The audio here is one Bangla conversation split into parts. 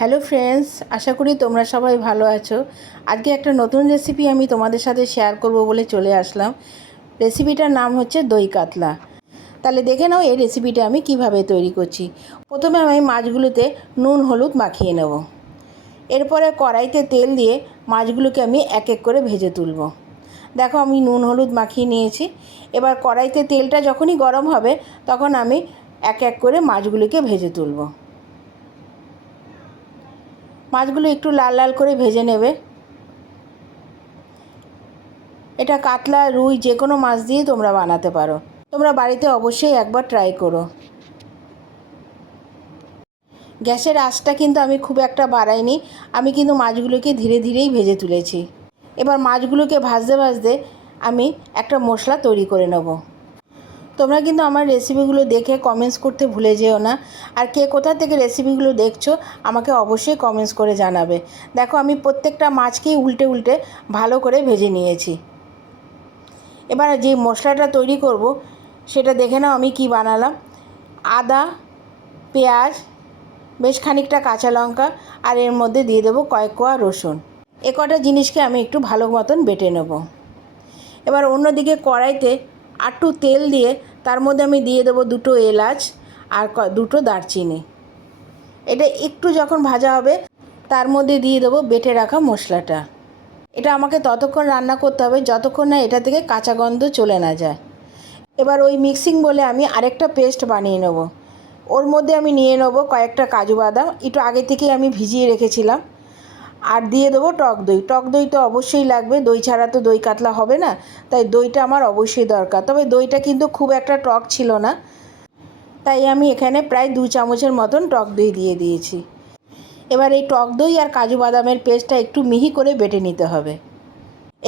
হ্যালো ফ্রেন্ডস, আশা করি তোমরা সবাই ভালো আছো। আজকে একটা নতুন রেসিপি আমি তোমাদের সাথে শেয়ার করব বলে চলে আসলাম। রেসিপিটার নাম হচ্ছে দই কাতলা। তাহলে দেখে নাও এই রেসিপিটা আমি কিভাবে তৈরি করছি। প্রথমে আমি মাছগুলোতে নুন হলুদ মাখিয়ে নেব। এরপরে কড়াইতে তেল দিয়ে মাছগুলোকে আমি এক এক করে ভেজে তুলব। দেখো আমি নুন হলুদ মাখিয়ে নিয়েছি। এবার কড়াইতে তেলটা যখনই গরম হবে তখন আমি এক এক করে মাছগুলোকে ভেজে তুলব। মাছগুলো একটু লাল লাল করে ভেজে নেবে। এটা কাতলা রুই যে কোনো মাছ দিয়ে তোমরা বানাতে পারো। তোমরা বাড়িতে অবশ্যই একবার ট্রাই করো। গ্যাসের আঁচটা কিন্তু আমি খুব একটা বাড়াইনি, আমি কিন্তু মাছগুলোকে ধীরে ধীরেই ভেজে তুলেছি। এবার মাছগুলোকে ভাজতে ভাজতে আমি একটা মশলা তৈরি করে নেব। তোমরা কিন্তু আমার রেসিপিগুলো দেখে কমেন্টস করতে ভুলে যেও না। আর কে কোথা থেকে রেসিপিগুলো দেখছো আমাকে অবশ্যই কমেন্টস করে জানাবে। দেখো আমি প্রত্যেকটা মাছকেই উল্টে উল্টে ভালো করে ভেজে নিয়েছি। এবার যে মশলাটা তৈরি করব সেটা দেখে নাও আমি কি বানালাম। আদা, পেঁয়াজ, বেশ খানিকটা কাঁচা লঙ্কা, আর এর মধ্যে দিয়ে দেবো কয়েক কোয়া রসুন। এ কটা জিনিসকে আমি একটু ভালো মতন বেটে নেব। এবার অন্যদিকে কড়াইতে একটু তেল দিয়ে তার মধ্যে আমি দিয়ে দেবো দুটো এলাচ আর দুটো দারচিনি। এটা একটু যখন ভাজা হবে তার মধ্যে দিয়ে দেবো বেটে রাখা মশলাটা। এটা আমাকে ততক্ষণ রান্না করতে হবে যতক্ষণ না এটা থেকে কাঁচা গন্ধ চলে না যায়। এবার ওই মিক্সিং বলে আমি আরেকটা পেস্ট বানিয়ে নেব। ওর মধ্যে আমি নিয়ে নেব কয়েকটা কাজু বাদাম, একটু আগে থেকেই আমি ভিজিয়ে রেখেছিলাম। আর দিয়ে দেবো টক দই। টক দই তো অবশ্যই লাগবে, দই ছাড়া তো দই কাতলা হবে না, তাই দইটা আমার অবশ্যই দরকার। তবে দইটা কিন্তু খুব একটা টক ছিল না, তাই আমি এখানে প্রায় 2 চামচের মতন টক দই দিয়ে দিয়েছি। এবার এই টক দই আর কাজু বাদামের পেস্টটা একটু মিহি করে বেটে নিতে হবে।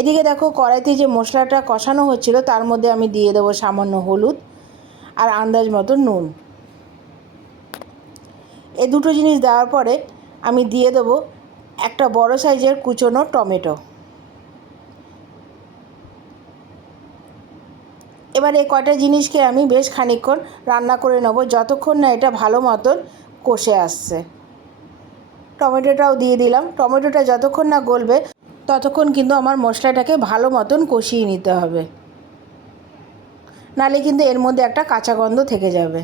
এদিকে দেখো কড়াইতে যে মশলাটা কষানো হচ্ছিল তার মধ্যে আমি দিয়ে দেবো সামান্য হলুদ আর আন্দাজ মতো নুন। এই দুটো জিনিস দেওয়ার পরে আমি দিয়ে দেবো একটা বড় সাইজের কুচনো টমেটো। এবার এই কয়টা জিনিসকে আমি বেশ খানিকক্ষণ রান্না করে নেব যতক্ষণ না এটা ভালো মতন কষে আসছে। টমেটোটাও দিয়ে দিলাম। টমেটোটা যতক্ষণ না গলবে ততক্ষণ কিন্তু আমার মশলাটাকে ভালো মতন কষিয়ে নিতে হবে, নাহলে কিন্তু এর মধ্যে একটা কাঁচা গন্ধ থেকে যাবে।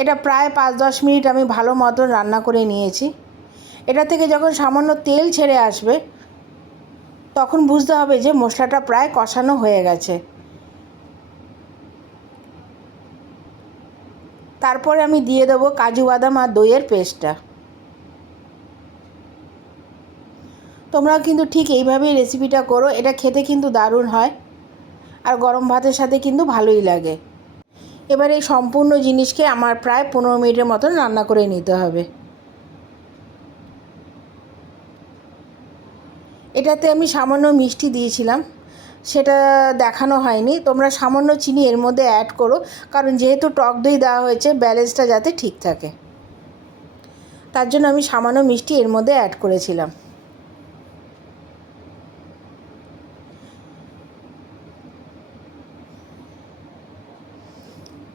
এটা প্রায় 5-10 মিনিট আমি ভালো মতন রান্না করে নিয়েছি। এটা থেকে যখন সামান্য তেল ছেড়ে আসবে তখন বুঝতে হবে যে মশলাটা প্রায় কষানো হয়ে গেছে। তারপরে আমি দিয়ে দেবো কাজু বাদাম আর দইয়ের পেস্টটা। তোমরাও কিন্তু ঠিক এইভাবেই রেসিপিটা করো, এটা খেতে কিন্তু দারুণ হয় আর গরম ভাতের সাথে কিন্তু ভালোই লাগে। এবার এই সম্পূর্ণ জিনিসকে আমার প্রায় 15 মিনিটের মতন রান্না করে নিতে হবে। এটাতে আমি সামান্য মিষ্টি দিয়েছিলাম, সেটা দেখানো হয়নি। তোমরা সামান্য চিনি এর মধ্যে অ্যাড করো, কারণ যেহেতু টক দই দেওয়া হয়েছে ব্যালেন্সটা যাতে ঠিক থাকে, তার জন্য আমি সামান্য মিষ্টি এর মধ্যে অ্যাড করেছিলাম।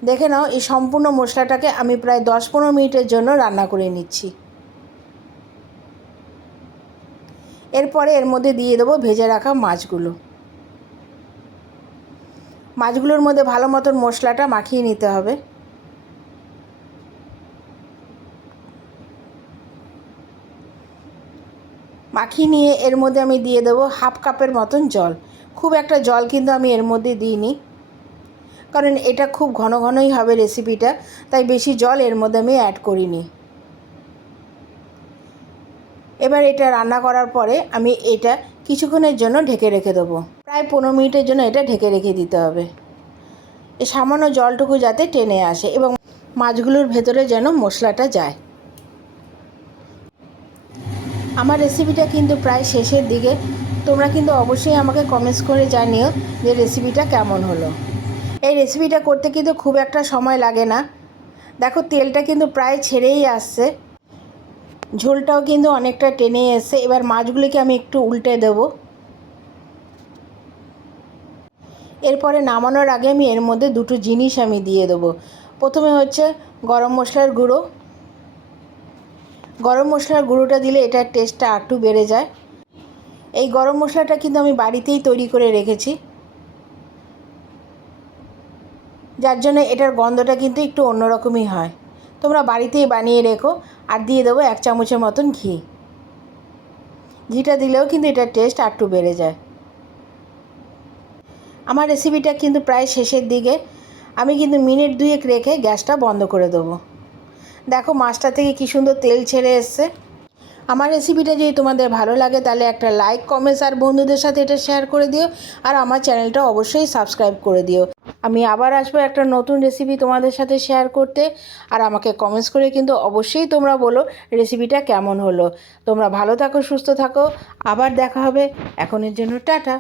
দেখে নাও এই সম্পূর্ণ মশলাটাকে আমি প্রায় 10-15 মিনিটের জন্য রান্না করে নিচ্ছি। এরপরে এর মধ্যে দিয়ে দেবো ভেজে রাখা মাছগুলো। মাছগুলোর মধ্যে ভালো মতন মশলাটা মাখিয়ে নিতে হবে। মাখিয়ে নিয়ে এর মধ্যে আমি দিয়ে দেবো হাফ কাপের মতন জল। খুব একটা জল কিন্তু আমি এর মধ্যে দিইনি, কারণ এটা খুব ঘন ঘনই হবে রেসিপিটা, তাই বেশি জল এর মধ্যে আমি অ্যাড করিনি। এবার এটা রান্না করার পরে আমি এটা কিছুক্ষণের জন্য ঢেকে রেখে দেবো। প্রায় 15 মিনিটের জন্য এটা ঢেকে রেখে দিতে হবে, এই সামান্য জলটুকু যাতে টেনে আসে এবং মাছগুলোর ভেতরে যেন মশলাটা যায়। আমার রেসিপিটা কিন্তু প্রায় শেষের দিকে। তোমরা কিন্তু অবশ্যই আমাকে কমেন্টস করে জানিও যে রেসিপিটা কেমন হলো। এই রেসিপিটা করতে কিন্তু খুব একটা সময় লাগে না। দেখো তেলটা কিন্তু প্রায় ছেড়েই আসছে, ঝোলটাও কিন্তু অনেকটা টেনে এসছে। এবার মাছগুলিকে আমি একটু উল্টে দেব। এরপরে নামানোর আগে আমি এর মধ্যে দুটো জিনিস আমি দিয়ে দেবো। প্রথমে হচ্ছে গরম মশলার গুঁড়ো, গরম মশলার গুঁড়োটা দিলে এটার টেস্টটা একটু বেড়ে যায়। এই গরম মশলাটা কিন্তু আমি বাড়িতেই তৈরি করে রেখেছি, যার জন্য এটার গন্ধটা কিন্তু একটু অন্যরকমই হয়। তোমরা বাড়িতেই বানিয়ে রেখো। আর দিয়ে দেবো 1 চামচের মতন ঘি। ঘিটা দিলেও কিন্তু এটার টেস্ট একটু বেড়ে যায়। আমার রেসিপিটা কিন্তু প্রায় শেষের দিকে। আমি কিন্তু মিনিট 2 রেখে গ্যাসটা বন্ধ করে দেবো। দেখো মাছটা থেকে কী সুন্দর তেল ছেড়ে এসছে। আমার রেসিপিটা যদি তোমাদের ভালো লাগে তাহলে একটা লাইক, কমেন্টস আর বন্ধুদের সাথে এটা শেয়ার করে দিও। আর আমার চ্যানেলটা অবশ্যই সাবস্ক্রাইব করে দিও। আমি আবার আসবো একটা নতুন রেসিপি তোমাদের সাথে শেয়ার করতে। আর আমাকে কমেন্টস করে কিন্তু অবশ্যই তোমরা বলো রেসিপিটা কেমন হলো। তোমরা ভালো থাকো, সুস্থ থাকো। আবার দেখা হবে। এখনের জন্য টাটা।